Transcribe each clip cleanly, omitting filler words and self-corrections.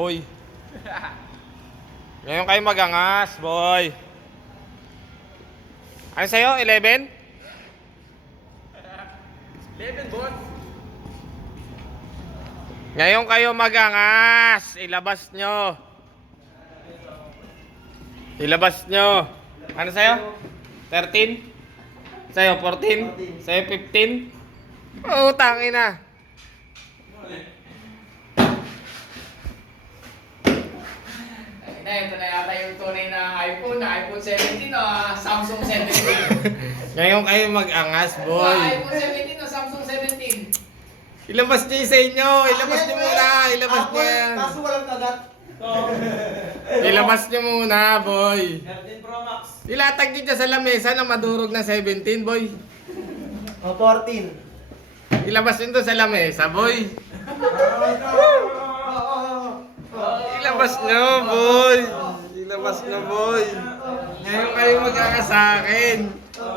boy. Ngayon kayo mag-angas, boy. Ano sa'yo? 11? 11, boss. Ngayon kayo mag-angas. Ilabas nyo. Ilabas nyo. Ano sa'yo? 13? Sa'yo 14? Sa'yo 15? Oh, tangin na. Ito na yata yung tunay na iPhone 17 o Samsung 17. Ngayon kayo mag-angas, boy. iPhone 17 o Samsung 17. Ilabas nyo yung sa inyo. Ilabas nyo muna. Ilabas nyo yan. Kaso walang kagat. Ilabas nyo muna, boy. 13 Pro Max. Ilatag nyo dyan sa lamesa na madurog na 17, boy. O, 14. Ilabas nyo doon sa lamesa, boy. Ilabas nyo, boy. Ilabas nyo, boy. Ngayon kayo mag-angas sa akin.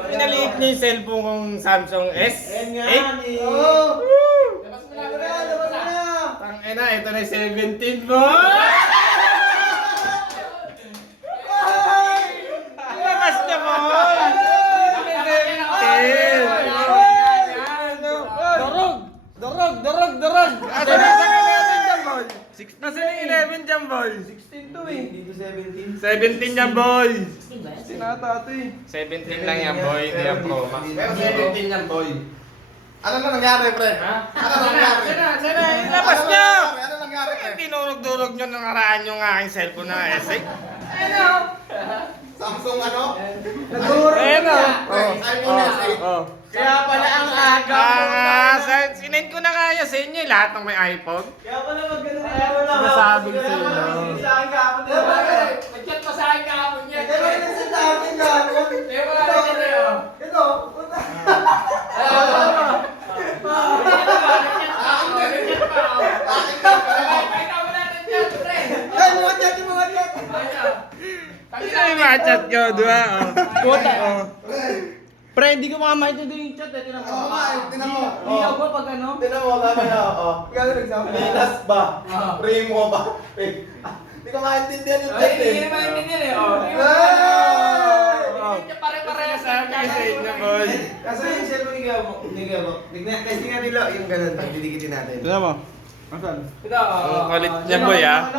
Pinaliit niyo yung cellphone kong Samsung S8. Labas mo na, labas mo na. Tangina, ito na yung 17, boy. Ilabas nyo, boy. Durog. Asa na yung 11 dyan, boy? Nasa na yung 11 dyan, boy? 16 to eh. Dito 17. 17 yan, boy. Sinata ito eh. 17 lang yan, boy. Hindi yan Pro Max. Pero 17 yan, boy. Ano na nangyari, pre? Ha? Ano na nangyari? Sana, ilabas nyo! Ano nangyari, pre? Tinurog-durog nyo nung nakaraan yung aking cellphone na S8. Ano? Samsung ano? Ayan o. iPhone S8. Oh. Kaya pala ang aga mo. Sinend ko na kaya sa inyo lahat ng may iPhone. Kaya pala mag-gano na yun. Sinasabi ko sa inyo. Sa akin kahapon din. Nag-chat pa sa akin kahapon yan. Kaya pala nasa sa akin kahapon. Kaya mga nag-chat sa'yo. Ito. Puta. Ay, mga chat, mga chat. Ano yung mga chat ko, diba? Puta. Pre, hindi ko maintindihan yung chat eh. Tinan mo. Oo nga, tinan mo. Ligaw ba pag ano? Tinan mo, mamaya, oo. Gano'n nagsabi? Linas ba? Primo ba? Hindi ko maintindihan yung chat Hindi eh. naman hindi nila eh. Oh. Hindi pare-parehas Sinasabi ko sa inyo, boy. Kasi yung cellphone mo. Testing natin lang yung ganun. Didikitin natin. Tinan mo. Asan? Ito. Ang kulit niya, boy, ah.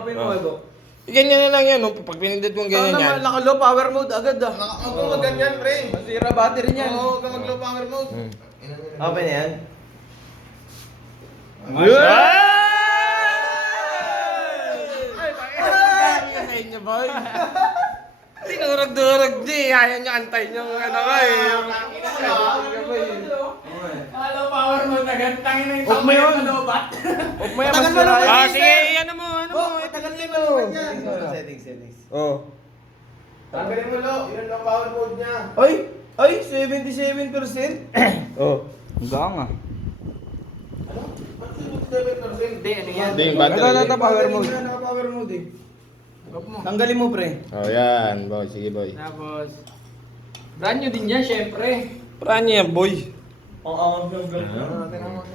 Open mo ito. Ganyan na lang yan, no? Pag pinindot mong ganyan yan. Nakalo power mode agad ah. Huwag kang mag-ganyan, pre. Masira battery niyan. Oo, huwag kang mag-low power mode. Open na yan. Ay, sa inyo, boy. Tinurog-durog di. Ayaw nyo antayin yung ano ko eh. Hello, power mo. Nagantangin na yung Huwag mo yun. lobat. Huwag mo yan Tagal mo masira. naman. Ah, sige, ano mo. Tagalin mo. Settings. Oh. Tanggalin mo, lo. Yun ang power mode niya. Ay, 77%. Oh. Hanggang ah. Ano? Ba't 77%? Hindi, ano yan? Hindi, yung battery. Ito, power mode. Naka-power mode eh. Tanggalin mo, pre. Oh, yan, boy. Sige, boy. Tapos, brand new din yan, syempre. Paraan niya yan, boy. Oo, ang Tinan mo.